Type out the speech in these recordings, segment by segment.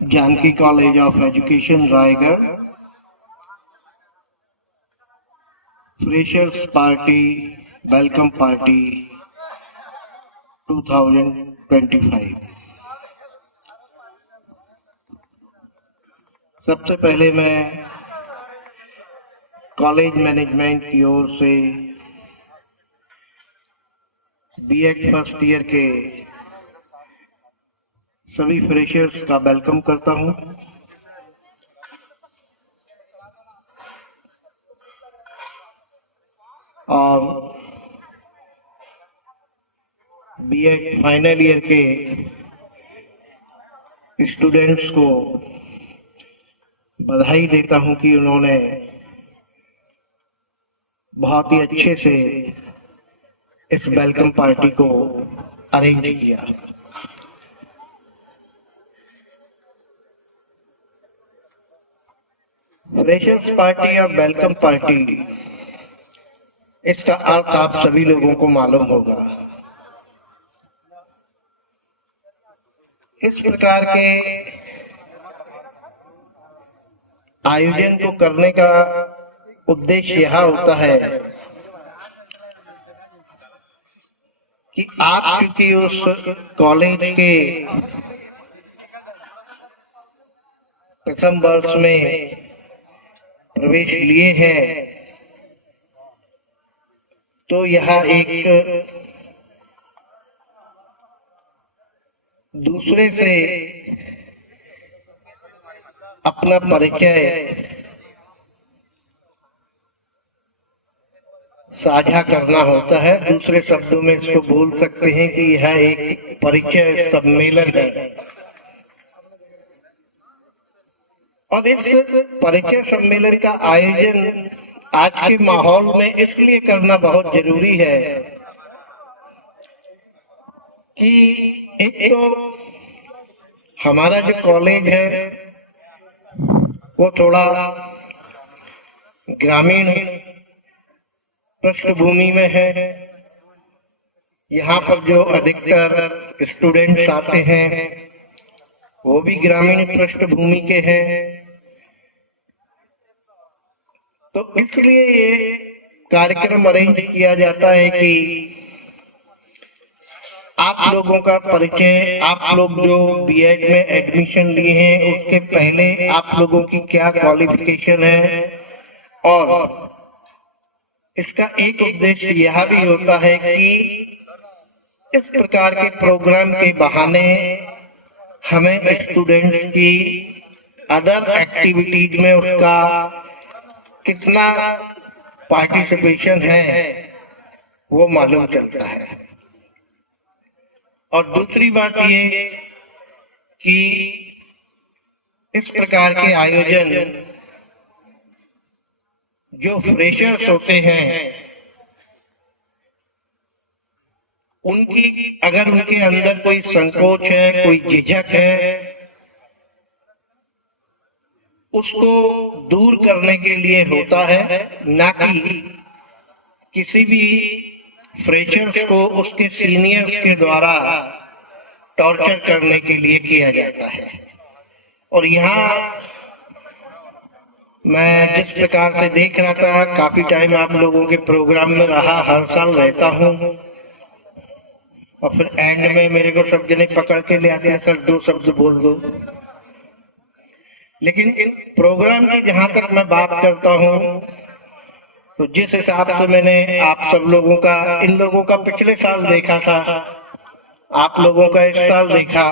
Janaki College of Education Raigarh freshers party welcome party 2025। सबसे पहले मैं कॉलेज मैनेजमेंट की ओर से बीएड फर्स्ट ईयर के सभी फ्रेशर्स का वेलकम करता हूं और बीएड फाइनल ईयर के स्टूडेंट्स को बधाई देता हूं कि उन्होंने बहुत ही अच्छे से इस वेलकम पार्टी को अरेंज किया। फ्रेशर्स पार्टी और वेलकम पार्टी, इसका अर्थ आप सभी लोगों को मालूम होगा। इस प्रकार के आयोजन को करने का उद्देश्य यह होता है कि आप चूंकि उस कॉलेज के प्रथम वर्ष में प्रवेश लिए हैं, तो यह एक दूसरे से अपना परिचय साझा करना होता है। दूसरे शब्दों में इसको बोल सकते हैं कि यह एक परिचय सम्मेलन है। और इस परिचय सम्मेलन का आयोजन आज के माहौल में इसलिए करना बहुत जरूरी है कि एक तो हमारा जो कॉलेज है वो थोड़ा ग्रामीण पृष्ठभूमि में है। यहाँ पर जो अधिकतर स्टूडेंट्स आते हैं वो भी ग्रामीण पृष्ठभूमि के हैं। तो इसलिए ये कार्यक्रम अरेंज किया जाता है कि आप लोगों का परिचय, आप लोग जो बीएड में एडमिशन लिए हैं उसके पहले आप लोगों की क्या क्वालिफिकेशन है। और इसका एक उद्देश्य यह भी होता है कि इस प्रकार के प्रोग्राम के बहाने हमें स्टूडेंट्स की अदर एक्टिविटीज में उसका कितना पार्टिसिपेशन है वो मालूम चलता है। और दूसरी बात ये कि इस प्रकार के आयोजन जो फ्रेशर्स होते हैं उनकी अगर उनके अंदर कोई संकोच है, कोई झिझक है, उसको दूर करने के लिए होता है, ना कि किसी भी फ्रेशर्स को उसके सीनियर्स के द्वारा टॉर्चर करने के लिए किया जाता है। और यहाँ मैं जिस प्रकार से देख रहा था, काफी टाइम आप लोगों के प्रोग्राम में रहा, हर साल रहता हूँ और फिर एंड में मेरे को सब जने पकड़ के ले आते हैं, सर 2 शब्द बोल दो। लेकिन प्रोग्राम की जहां तक मैं बात करता हूं, तो जिस हिसाब से मैंने आप सब लोगों का, इन लोगों का पिछले साल देखा था, आप लोगों का इस साल देखा,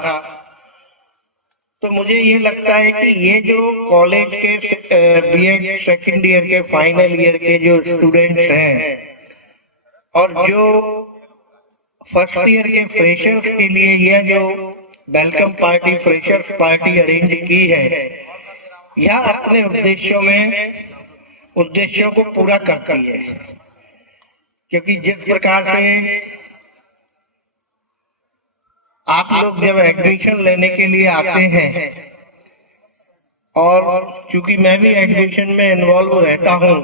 तो मुझे ये लगता है कि ये जो कॉलेज के बीएड सेकंड ईयर के फाइनल ईयर के जो स्टूडेंट्स हैं और जो फर्स्ट ईयर के फ्रेशर्स के लिए यह जो welcome party, freshers party arrange की है, यह अपने उद्देश्यों को पूरा करती है। क्योंकि जिस प्रकार से आप लोग जब एडमिशन लेने के लिए आते हैं, और चूंकि मैं भी एडमिशन में इन्वॉल्व रहता हूं,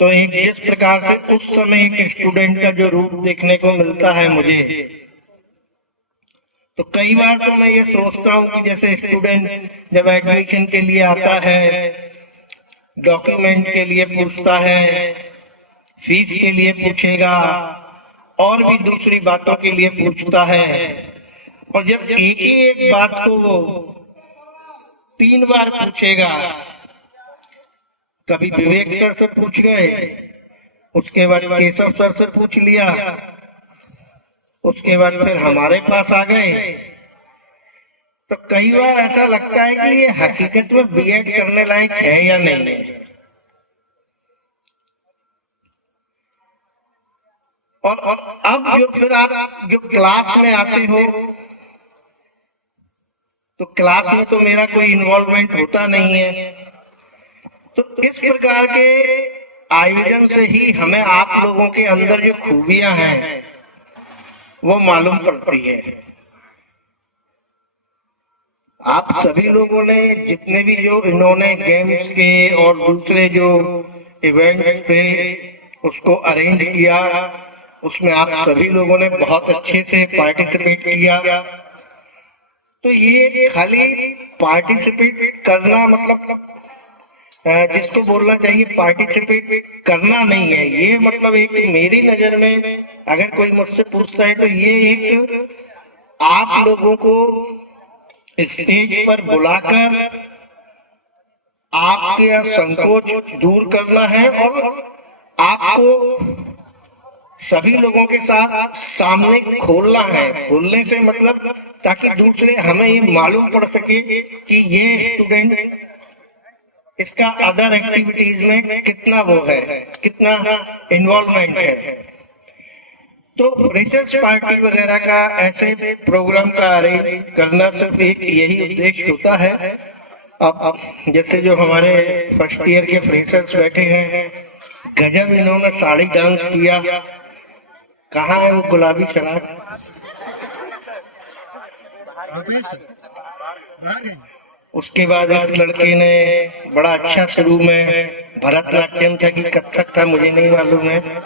तो एक जिस प्रकार से उस समय एक स्टूडेंट का जो रूप देखने को मिलता है मुझे, तो कई बार तो मैं ये सोचता हूँ कि जैसे स्टूडेंट जब एडमिशन के लिए आता है, डॉक्यूमेंट के लिए पूछता है, फीस के लिए पूछेगा और भी दूसरी बातों के लिए पूछता है, और जब एक ही एक बात को वो 3 बार पूछेगा, कभी विवेक सर से पूछ गए, उसके बाद केशव सर से पूछ लिया, उसके बाद फिर हमारे पास आ गए, तो कई बार ऐसा लगता है कि ये हकीकत में बीएड करने लायक है या नहीं। और अब जो फिर आप जो क्लास में आते हो, तो क्लास में तो मेरा कोई इन्वॉल्वमेंट होता नहीं है, तो इस प्रकार के आयोजन से ही हमें आप लोगों के अंदर जो खूबियां हैं वो मालूम पड़ती है। आप सभी लोगों ने जितने भी जो इन्होंने गेम्स के और दूसरे जो इवेंट्स थे उसको अरेंज किया, उसमें आप सभी लोगों ने बहुत अच्छे से पार्टिसिपेट किया। तो ये खाली पार्टिसिपेट करना मतलब जिसको बोलना चाहिए पार्टिसिपेट करना नहीं है, ये मतलब एक मेरी नजर में अगर कोई मुझसे पूछता है तो ये एक आप लोगों को स्टेज पर बुलाकर आपके संकोच दूर करना है और आपको सभी लोगों के साथ सामने खोलना है। खोलने से मतलब ताकि दूसरे हमें ये मालूम पड़ सके कि ये स्टूडेंट इसका अदर एक्टिविटीज में कितना वो है, कितना इन्वॉल्वमेंट है। तो फ्रेशर्स पार्टी वगैरह का ऐसे प्रोग्राम का अरेंज करना सिर्फ एक यही उद्देश्य होता है। अब जैसे जो हमारे फर्स्ट ईयर के फ्रेशर्स बैठे हैं, गजब इन्होंने साड़ी डांस किया। कहाँ है वो गुलाबी शराब? उसके बाद इस लड़के ने बड़ा अच्छा शुरू में भरतनाट्यम था कि कथक था मुझे नहीं मालूम है,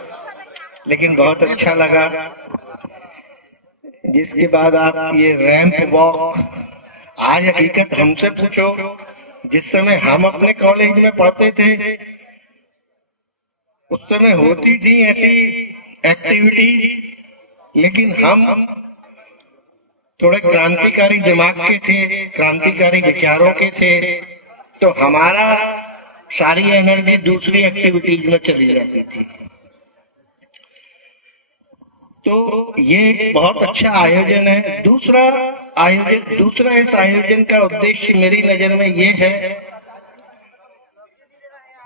लेकिन बहुत अच्छा लगा। जिसके बाद आप ये रैंप वॉक, आज हकीकत हमसे पूछो, जिस समय हम अपने कॉलेज में पढ़ते थे उस समय होती थी ऐसी एक्टिविटी, लेकिन हम थोड़े क्रांतिकारी दिमाग के थे, क्रांतिकारी विचारों के थे, तो हमारा सारी एनर्जी दूसरी एक्टिविटीज में चली जाती थी। तो ये बहुत अच्छा आयोजन है। दूसरा इस आयोजन का उद्देश्य मेरी नजर में ये है,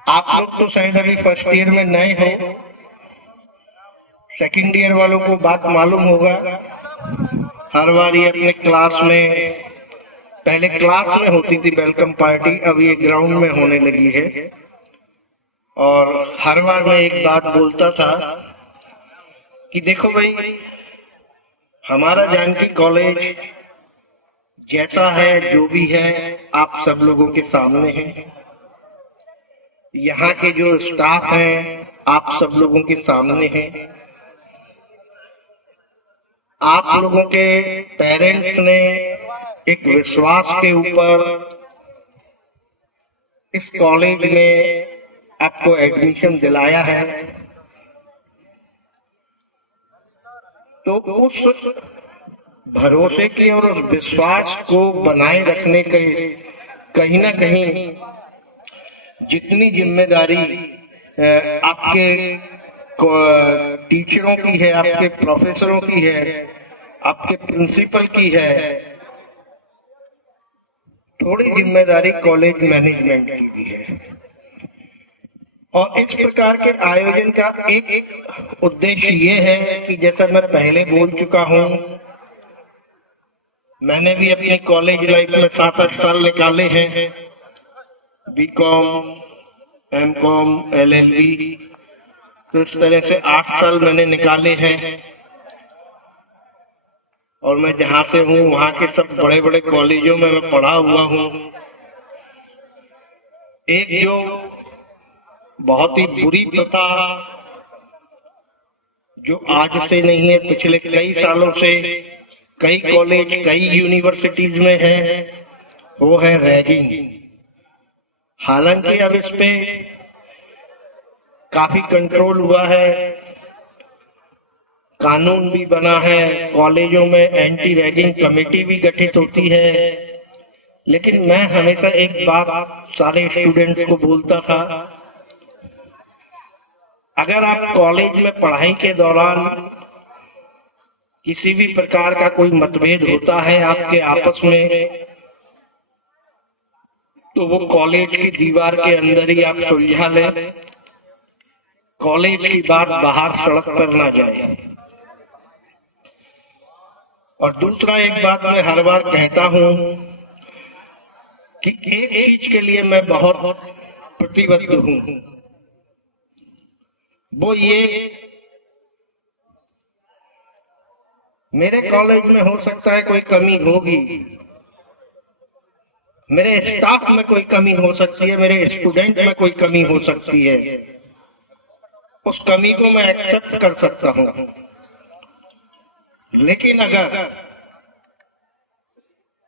आप लोग तो शायद अभी फर्स्ट ईयर में नए हो, सेकंड ईयर वालों को बात मालूम होगा। हर बार ये अपने क्लास में, पहले क्लास में होती थी वेलकम पार्टी, अब ये ग्राउंड में होने लगी है। और हर बार मैं एक बात बोलता था कि देखो भाई, हमारा जानकी कॉलेज जैसा है, जो भी है, आप सब लोगों के सामने है। यहाँ के जो स्टाफ हैं आप सब लोगों के सामने हैं। आप लोगों के पेरेंट्स ने एक विश्वास के ऊपर इस कॉलेज में आपको एडमिशन दिलाया है, तो उस भरोसे के और उस विश्वास को बनाए रखने के कहीं ना कहीं जितनी जिम्मेदारी आपके टीचरों की है, आपके प्रोफेसरों की है, आपके प्रिंसिपल की है, थोड़ी जिम्मेदारी कॉलेज मैनेजमेंट की भी है। और इस प्रकार के आयोजन का एक उद्देश्य ये है कि जैसा मैं पहले बोल चुका हूं, मैंने भी अपनी कॉलेज लाइफ में 7-8 साल निकाले हैं, बीकॉम, एमकॉम, एलएलबी, तो इस तरह से 8 साल मैंने निकाले हैं। और मैं जहां से हूं वहां के सब बड़े बड़े कॉलेजों में मैं पढ़ा हुआ हूं। एक जो बहुत ही बुरी प्रथा जो आज से नहीं है, पिछले कई सालों से कई कॉलेज कई यूनिवर्सिटीज में है, वो है रैगिंग। हालांकि अब इस पे काफी कंट्रोल हुआ है, कानून भी बना है, कॉलेजों में एंटी रैगिंग कमेटी भी गठित होती है। लेकिन मैं हमेशा एक बात सारे स्टूडेंट्स को बोलता था, अगर आप कॉलेज में पढ़ाई के दौरान किसी भी प्रकार का कोई मतभेद होता है आपके आपस में, तो वो कॉलेज की दीवार के अंदर ही आप सुलझा लें। कॉलेज की बात बाहर सड़क पर ना जाए। और दूसरा एक बात मैं हर बार कहता हूं कि एक चीज के लिए मैं बहुत प्रतिबद्ध हूं, वो ये, मेरे कॉलेज में हो सकता है कोई कमी होगी, मेरे स्टाफ में कोई कमी हो सकती है, मेरे स्टूडेंट में कोई कमी हो सकती है, उस कमी को मैं एक्सेप्ट कर सकता हूं। लेकिन अगर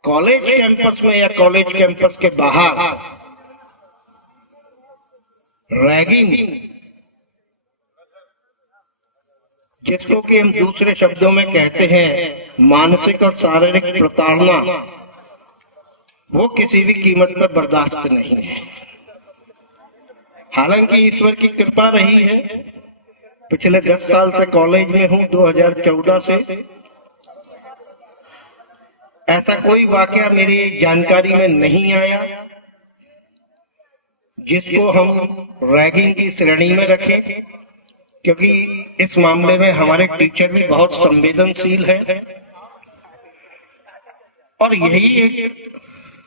कॉलेज कैंपस में या कॉलेज कैंपस के बाहर रैगिंग, जिसको कि हम दूसरे शब्दों में कहते हैं मानसिक और शारीरिक प्रताड़ना, वो किसी भी कीमत पर बर्दाश्त नहीं है। हालांकि ईश्वर की कृपा रही है, पिछले 10 साल से कॉलेज में हूं, 2014 से ऐसा कोई वाकया मेरी जानकारी में नहीं आया जिसको हम रैगिंग की श्रेणी में रखें, क्योंकि इस मामले में हमारे टीचर भी बहुत संवेदनशील है। और यही एक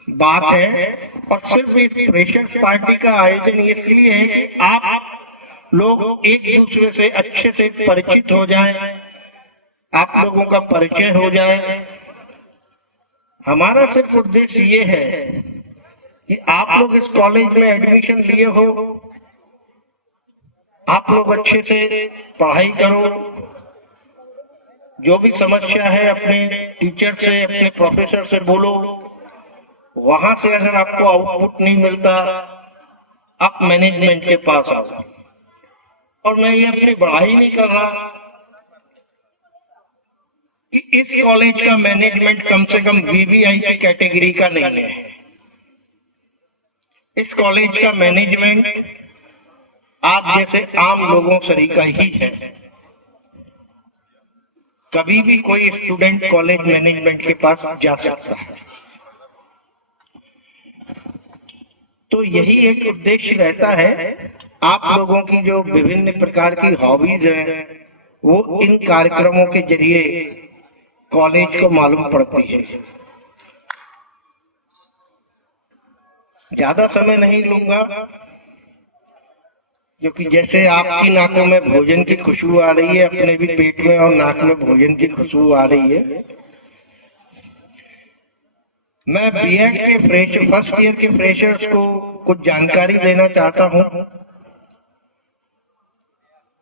बात है, और सिर्फ इस फ्रेशर्स पार्टी का आयोजन इसलिए है कि आप लोग एक दूसरे से अच्छे से परिचित हो जाएं, आप लोगों का परिचय हो जाए। हमारा सिर्फ उद्देश्य ये है कि आप लोग इस कॉलेज में एडमिशन लिए हो, आप लोग अच्छे से पढ़ाई करो, जो भी समस्या है अपने टीचर से, अपने प्रोफेसर से बोलो। वहां से अगर आपको आउटपुट नहीं मिलता, आप मैनेजमेंट के पास आओ। और मैं ये अपनी बढ़ाई नहीं कर रहा कि इस कॉलेज का मैनेजमेंट कम से कम वीवीआईपी कैटेगरी का नहीं है। इस कॉलेज का मैनेजमेंट आप जैसे आम लोगों सरीका ही है। कभी भी कोई स्टूडेंट कॉलेज मैनेजमेंट के पास जा सकता है। तो यही एक उद्देश्य रहता है, आप लोगों की जो विभिन्न प्रकार की हॉबीज हैं, वो इन कार्यक्रमों के जरिए कॉलेज को मालूम पड़ती है। ज्यादा समय नहीं लूंगा, क्योंकि जैसे आपकी नाकों में भोजन की खुशबू आ रही है, अपने भी पेट में और नाक में भोजन की खुशबू आ रही है। मैं बीएड के फर्स्ट ईयर के फ्रेशर्स को कुछ जानकारी देना चाहता हूं।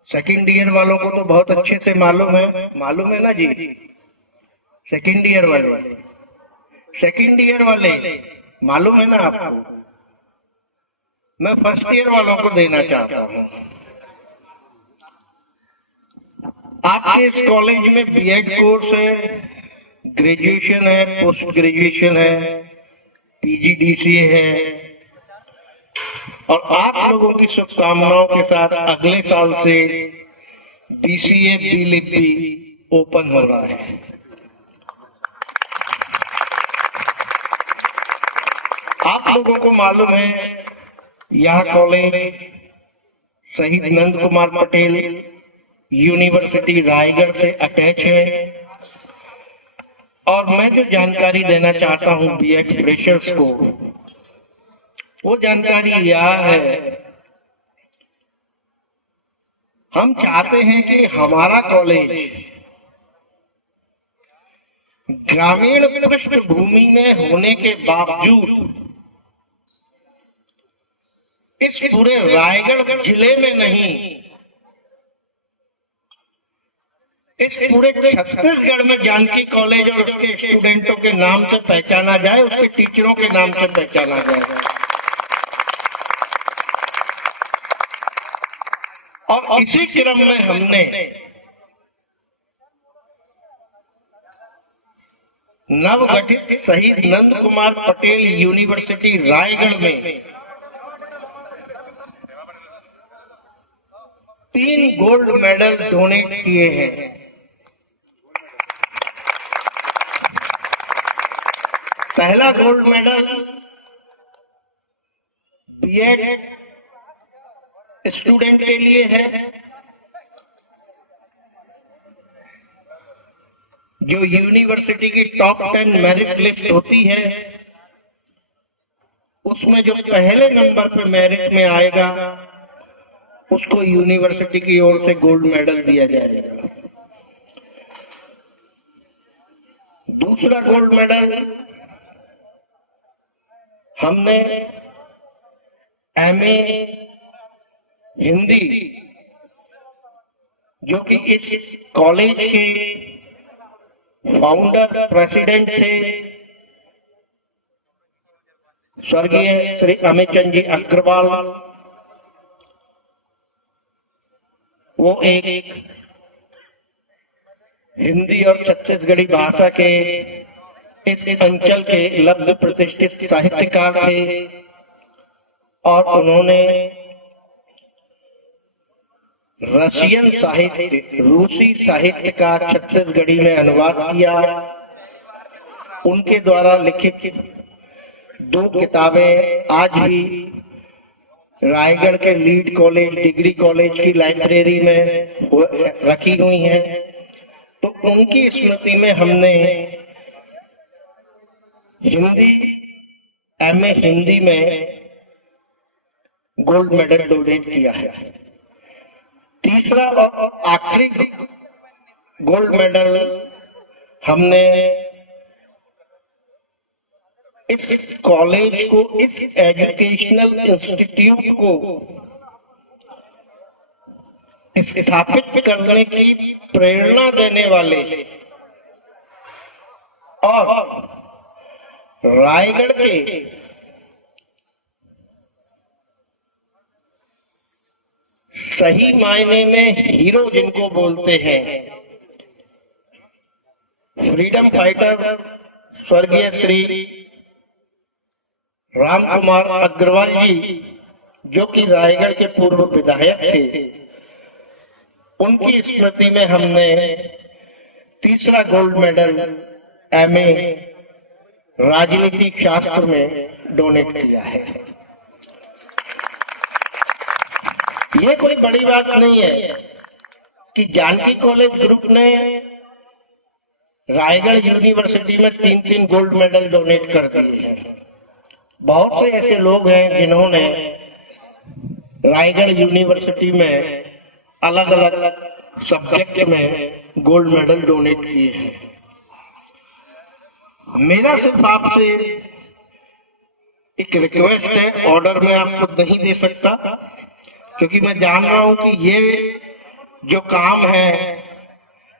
सेकंड ईयर वालों को तो बहुत अच्छे से मालूम है ना जी। सेकंड ईयर वाले मालूम है ना आपको। मैं फर्स्ट ईयर वालों को देना चाहता हूं। आपके इस कॉलेज में बीएड कोर्स है, ग्रेजुएशन है, पोस्ट ग्रेजुएशन है, पीजीडीसीए है, और आप लोगों की शुभकामनाओं के साथ अगले साल से बीसीए बीलिप भी ओपन हो रहा है। आप लोगों को मालूम है, यह कॉलेज शहीद नंद कुमार पटेल यूनिवर्सिटी रायगढ़ से अटैच है। और मैं जो जानकारी देना चाहता हूं बीएड फ्रेशर्स को, वो जानकारी यह है, हम चाहते हैं कि हमारा कॉलेज ग्रामीण पृष्ठभूमि में होने के बावजूद इस पूरे रायगढ़ जिले में नहीं, इस पूरे छत्तीसगढ़ में जानकी कॉलेज और उसके स्टूडेंटों के नाम से पहचाना जाए, उसके टीचरों के नाम से पहचाना जाए। और इसी क्रम में हमने नवगठित शहीद नंद कुमार पटेल यूनिवर्सिटी रायगढ़ में 3 गोल्ड मेडल डोनेट किए हैं। पहला गोल्ड मेडल बीएड स्टूडेंट के लिए है, जो यूनिवर्सिटी की टॉप 10 मेरिट लिस्ट होती है, उसमें जो पहले नंबर पे मेरिट में आएगा उसको यूनिवर्सिटी की ओर से गोल्ड मेडल दिया जाएगा। दूसरा गोल्ड मेडल हमने एमए हिंदी, जो कि इस कॉलेज के फाउंडर प्रेसिडेंट थे स्वर्गीय श्री अमित चंद जी अग्रवाल, वो एक हिंदी और छत्तीसगढ़ी भाषा के इस अंचल के लब्ध प्रतिष्ठित साहित्यकार थे और उन्होंने रशियन साहित्य, रूसी साहित्य का छत्तीसगढ़ी में अनुवाद किया। उनके द्वारा लिखित 2 किताबें आज भी रायगढ़ के लीड कॉलेज, डिग्री कॉलेज की लाइब्रेरी में रखी हुई हैं। तो उनकी स्मृति में हमने हिंदी, एमए हिंदी में गोल्ड मेडल डोनेट किया है। तीसरा और आखिरी गोल्ड मेडल हमने इस कॉलेज को, इस एजुकेशनल इंस्टीट्यूट को स्थापित करने की प्रेरणा देने वाले और रायगढ़ के सही मायने में हीरो जिनको बोलते हैं, फ्रीडम फाइटर स्वर्गीय श्री राम कुमार अग्रवाल जी, जो कि रायगढ़ के पूर्व विधायक थे, उनकी स्मृति में हमने तीसरा गोल्ड मेडल एमए राजनीतिक शास्त्र में डोनेट किया है। ये कोई बड़ी बात नहीं है कि जानकी कॉलेज ग्रुप ने रायगढ़ यूनिवर्सिटी में 3-3 गोल्ड मेडल डोनेट कर दिए हैं। बहुत से ऐसे लोग हैं जिन्होंने रायगढ़ यूनिवर्सिटी में अलग अलग सब्जेक्ट में गोल्ड मेडल डोनेट किए हैं। मेरा सिर्फ आपसे एक रिक्वेस्ट है, ऑर्डर में आपको नहीं दे सकता, क्योंकि मैं जान रहा हूं कि ये जो काम है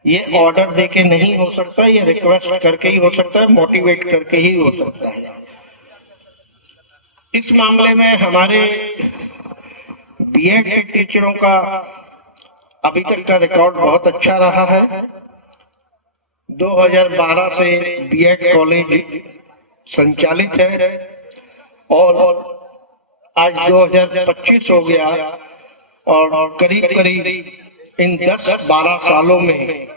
ये ऑर्डर देके नहीं हो सकता, ये रिक्वेस्ट करके ही हो सकता है, मोटिवेट करके ही हो सकता है। इस मामले में हमारे बीएड के टीचरों का अभी तक का रिकॉर्ड बहुत अच्छा रहा है। 2012 से बीएड कॉलेज संचालित है और आज 2025 हो गया और करीब करीब इन 10-12 सालों में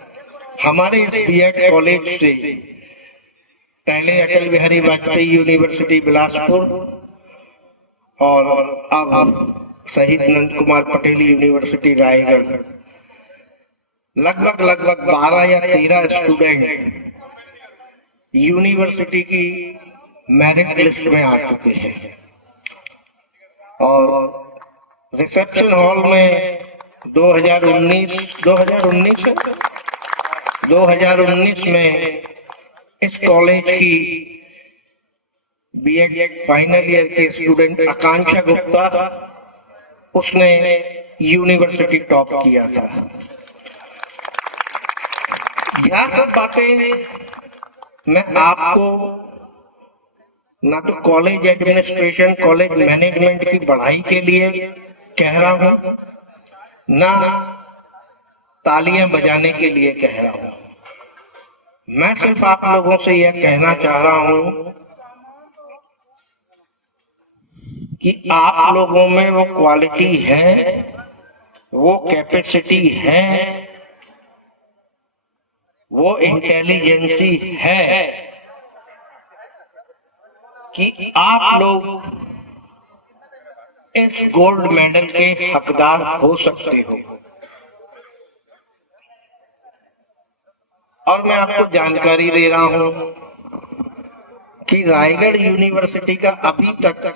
हमारे इस बीएड कॉलेज से पहले अटल बिहारी वाजपेयी यूनिवर्सिटी बिलासपुर और अब शहीद नंद कुमार पटेल यूनिवर्सिटी रायगढ़, लगभग 12 या 13 स्टूडेंट यूनिवर्सिटी की मेरिट लिस्ट में आ चुके हैं। और रिसेप्शन हॉल में 2019 में इस कॉलेज की बीएड फाइनल ईयर के स्टूडेंट आकांक्षा गुप्ता, उसने यूनिवर्सिटी टॉप किया था। यह सब बातें मैं आपको ना तो कॉलेज एडमिनिस्ट्रेशन, कॉलेज मैनेजमेंट की बढ़ाई के लिए कह रहा हूं, ना तालियां बजाने के लिए कह रहा हूं। मैं सिर्फ आप लोगों से यह कहना चाह रहा हूं कि आप लोगों में वो क्वालिटी है, वो कैपेसिटी है, वो इंटेलिजेंसी है कि आप लोग इस गोल्ड मेडल के हकदार हो सकते हो। और मैं आपको जानकारी दे रहा हूं कि रायगढ़ यूनिवर्सिटी का अभी तक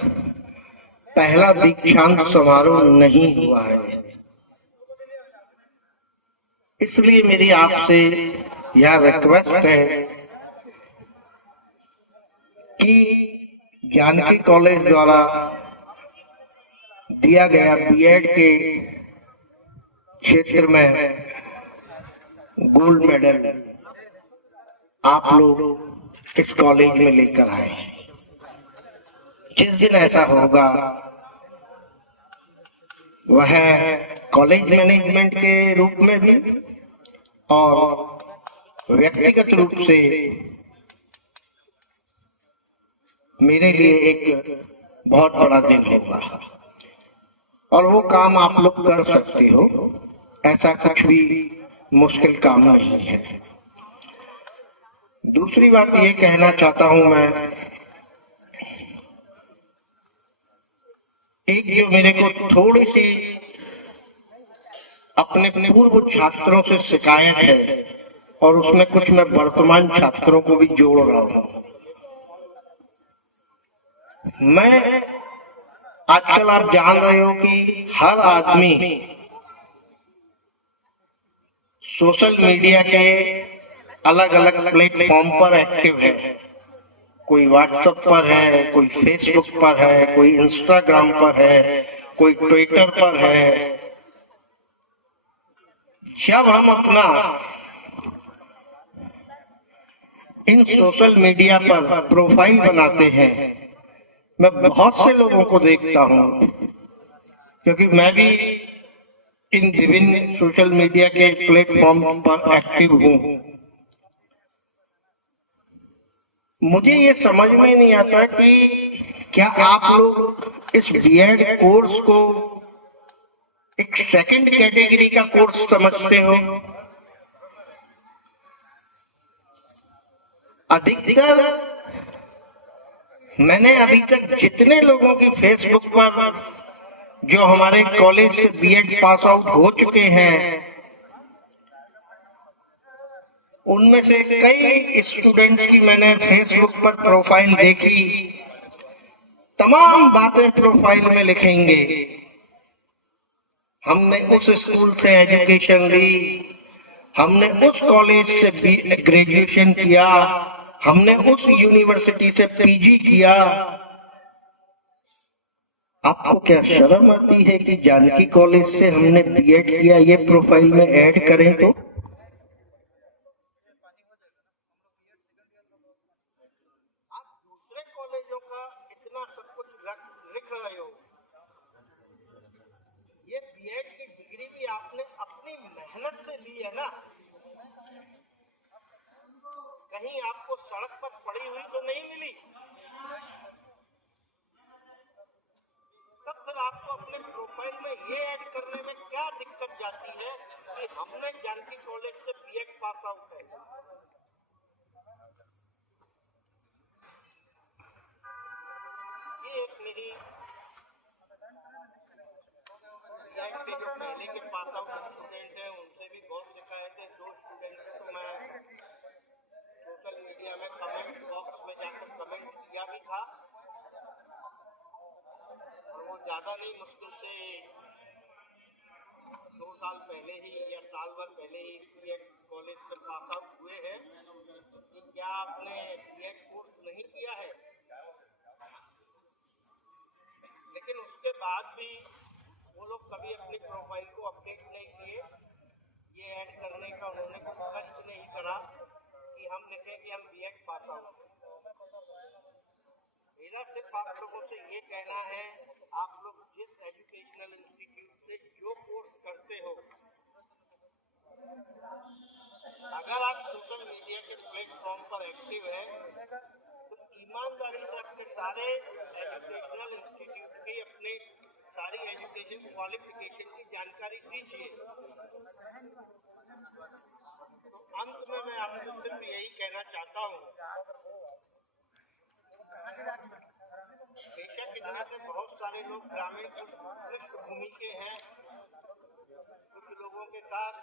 पहला दीक्षांत समारोह नहीं हुआ है। इसलिए मेरी आपसे यह रिक्वेस्ट है कि जानकी कॉलेज द्वारा दिया गया बीएड के क्षेत्र में गोल्ड मेडल आप लोग इस कॉलेज में लेकर आए। जिस दिन ऐसा होगा वह कॉलेज मैनेजमेंट के रूप में भी और व्यक्तिगत रूप से मेरे लिए एक बहुत बड़ा दिन होगा और वो काम आप लोग कर सकते हो। ऐसा कुछ भी मुश्किल काम नहीं है। दूसरी बात ये कहना चाहता हूं मैं, एक जो मेरे को थोड़ी सी अपने पूर्व छात्रों से शिकायत है और उसमें कुछ मैं वर्तमान छात्रों को भी जोड़ रहा हूं। मैं आजकल आप जान रहे हो कि हर आदमी सोशल मीडिया के अलग अलग प्लेटफॉर्म पर एक्टिव है। कोई व्हाट्सएप पर है, कोई फेसबुक पर है, कोई इंस्टाग्राम पर है, कोई ट्विटर पर है। जब हम अपना इन सोशल मीडिया पर प्रोफाइल बनाते हैं, मैं बहुत से लोगों को देखता हूं, क्योंकि मैं भी इन विभिन्न सोशल मीडिया के प्लेटफॉर्म पर एक्टिव हूं। मुझे ये समझ में नहीं आता कि क्या आप लोग इस बीएड कोर्स को एक सेकंड कैटेगरी का कोर्स समझते हो। अधिकतर मैंने अभी तक जितने लोगों के फेसबुक पर जो हमारे कॉलेज से बीएड पास आउट हो चुके हैं, उनमें से कई स्टूडेंट्स की मैंने फेसबुक पर प्रोफाइल देखी। तमाम बातें प्रोफाइल में लिखेंगे, हमने उस स्कूल से एजुकेशन ली, हमने उस कॉलेज से ग्रेजुएशन किया, हमने उस यूनिवर्सिटी से पीजी किया। आपको क्या शर्म आती है कि जानकी कॉलेज से हमने बीएड किया ये प्रोफाइल में ऐड करें? तो आप दूसरे कॉलेजों का इतना सब कुछ लिख रहे हो। ये बीएड की डिग्री भी आपने अपनी मेहनत से ली है ना। कहीं आपको सड़क पर पड़ी हुई तो नहीं मिली। तब फिर आपको अपने प्रोफाइल में ये ऐड करने में क्या दिक्कत जाती है कि हमने जानकी कॉलेज से बीएड पास आउट है। ये एक मेरी बीएड के जो पहले के पास आउट स्टूडेंट हैं उनसे भी बहुत शिकायत है। 2 स्टूडेंट को मैं सोशल मीडिया में कमेंट बॉक्स में जाकर कमेंट किया भी था और वो ज्यादा नहीं, मुश्किल से 2 साल पहले ही या साल भर पहले ही बीएड कॉलेज से पास आउट हुए हैं कि क्या आपने बीएड कोर्स नहीं किया है। लेकिन उसके बाद भी वो लोग कभी अपनी प्रोफाइल को अपडेट नहीं किए। ये ऐड करने का उन्होंने कुछ कष्ट नहीं करा कि हम लिखें कि हम B.Ed पास आउट। मेरा सिर्फ आप लोगों से ये कहना है, आप लोग जिस एजुकेशनल इंस्टीट्यूट से जो कोर्स करते हो, अगर आप सोशल मीडिया के प्लेटफॉर्म पर एक्टिव है तो ईमानदारी से अपने सारे एजुकेशनल इंस्टीट्यूट की अपने सारी एजुकेशन क्वालिफिकेशन की जानकारी दीजिए। तो अंत में मैं आपको सिर्फ यही कहना चाहता हूँ, बेशक इनमें से बहुत सारे लोग ग्रामीण पृष्ठभूमि के हैं, कुछ लोगों के साथ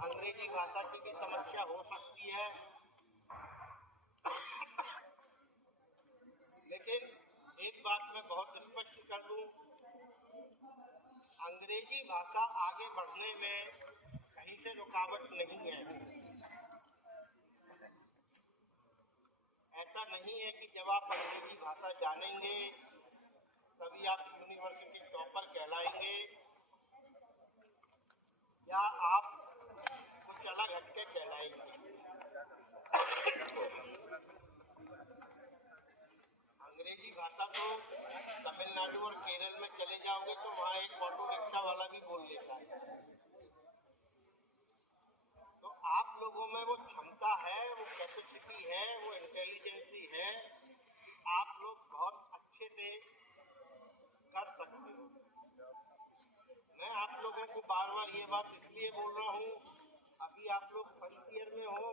अंग्रेजी भाषा की भी समस्या हो सकती है, लेकिन एक बात मैं बहुत स्पष्ट कर दूं, अंग्रेजी भाषा आगे बढ़ने में कहीं से रुकावट नहीं है। ऐसा नहीं है कि जब आप अंग्रेजी भाषा जानेंगे तभी आप यूनिवर्सिटी टॉपर कहलाएंगे या आप कुछ अलग हटके कहलाएंगे। अंग्रेजी भाषा तो तमिलनाडु और केरल में चले जाओगे तो वहाँ एक ऑटो रिक्शा वाला भी बोल लेता है। तो आप लोगों में वो क्षमता है, वो कैपेसिटी है, वो इंटेलिजेंसी है, आप लोग बहुत अच्छे से कर सकते हो। मैं आप लोगों को बार बार ये बात इसलिए बोल रहा हूँ, अभी आप लोग फर्स्ट ईयर में हो,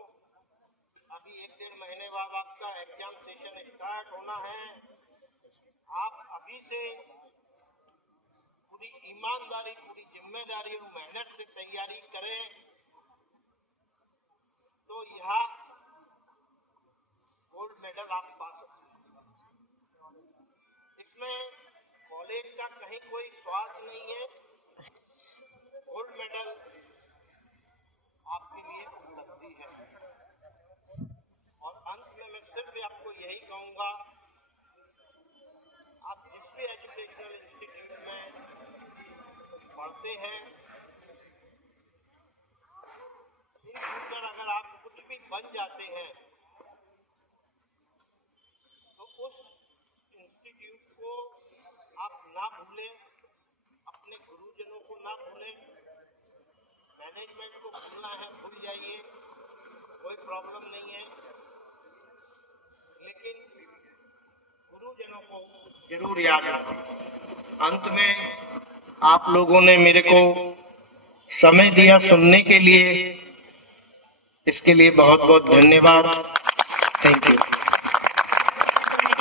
अभी 1-1.5 महीने बाद आपका एग्जाम सेशन स्टार्ट होना है। आप अभी से पूरी ईमानदारी, पूरी जिम्मेदारी और मेहनत से तैयारी करें तो यहाँ गोल्ड मेडल आप पा सकते हैं। इसमें कॉलेज का कहीं कोई स्वार्थ नहीं है, गोल्ड मेडल आपके लिए उपलब्धि है। और अंत में मैं सिर्फ आपको यही कहूँगा, आप जिस भी एजुकेशनल इंस्टीट्यूट में पढ़ते हैं, इन फ्यूचर अगर आप कुछ भी बन जाते हैं तो उस इंस्टीट्यूट को आप ना भूलें, अपने गुरुजनों को ना भूलें, मैनेजमेंट को भूलना है भूल जाइए, कोई प्रॉब्लम नहीं है, लेकिन गुरुजनों को जरूर याद रखें। अंत में आप लोगों ने मेरे को समय दिया सुनने के लिए, इसके लिए बहुत बहुत धन्यवाद। Thank you.